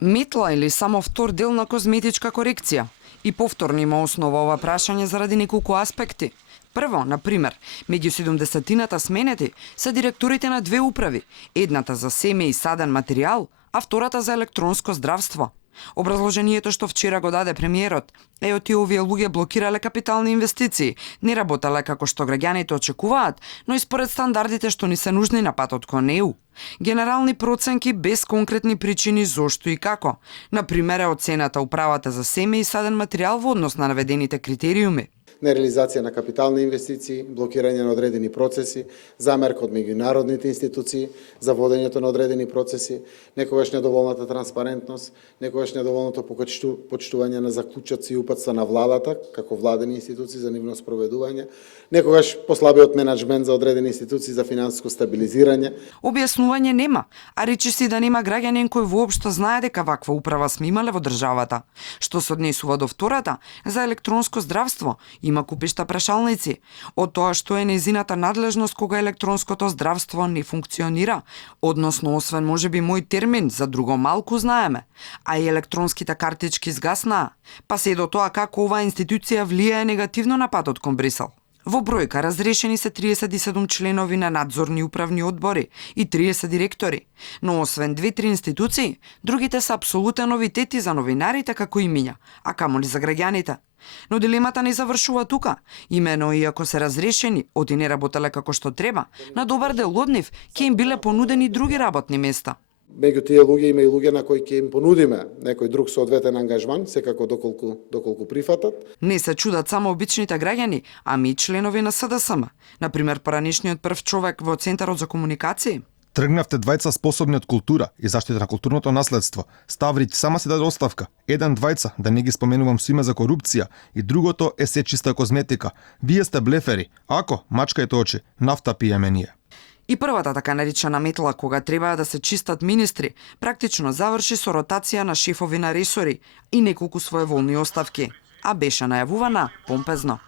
Метла или само втор дел на козметичка корекција? И повторно има основа ова прашање заради неколку аспекти. Прво, на пример, меѓу 70-тината сменети се директорите на две управи, едната за семе и саден материјал, а втората за електронско здравство. Образложението што вчера го даде премиерот е оти овие луѓе блокирале капитални инвестиции, не работеле како што граѓаните очекуваат, но и според стандардите што ни се нужни на патот кон ЕУ. Генерални проценки без конкретни причини зошто и како. Например, е оцената управата за семе и саден материјал во однос на наведените критериуми. Нереализација на капитални инвестиции, блокирање на одредени процеси, замерка од меѓународните институции за водењето на одредени процеси, некогаш недоволната транспарентност, некогаш недоволното почитување на заклучоци и упатства на владата, како владени институции за нивно спроведување, некогаш послабиот менаџмент за одредени институции за финансиско стабилизирање. Објаснување нема, а речи си да нема граѓанин кој воопшто знае дека ваква управа сме имале во државата. Што се однесува до втората, за електронско здравство, има купишта прашалници. Од тоа што е нејзината надлежност кога електронското здравство не функционира, односно освен можеби мој термин, за друго малку знаеме, а и електронските картички згаснаа, па се до тоа како оваа институција влијае негативно на патот кон Брисел. Во бројка разрешени се 37 членови на надзорни управни одбори и 30 директори, но освен 2-3 институции, другите се апсолутен новитети за новинарите како имиња, а камоли за граѓаните. Но дилемата не завршува тука. Имено и ако се разрешени, оти не работеле како што треба, на добар дел од нив ќе им биле понудени други работни места. Меѓу тие луѓе има и луѓе на кои ќе им понудиме некој друг соодветен ангажман, секако доколку прифатат. Не се чудат само обичните граѓани, ами и членови на СДСМ. Например, поранишниот прв човек во Центарот за комуникации. Тргнавте двајца способни од култура и заштита на културното наследство. Ставрич сама си даде оставка. Двајца, да не ги споменувам со име за корупција, и другото е се чиста козметика. Вие сте блефери. Ако, мачкајте очи, нафта пиеме ние. И првата така наречена метла кога требаа да се чистат министри, практично заврши со ротација на шефови на ресори и неколку своеволни оставки, а беше најавувана помпезно.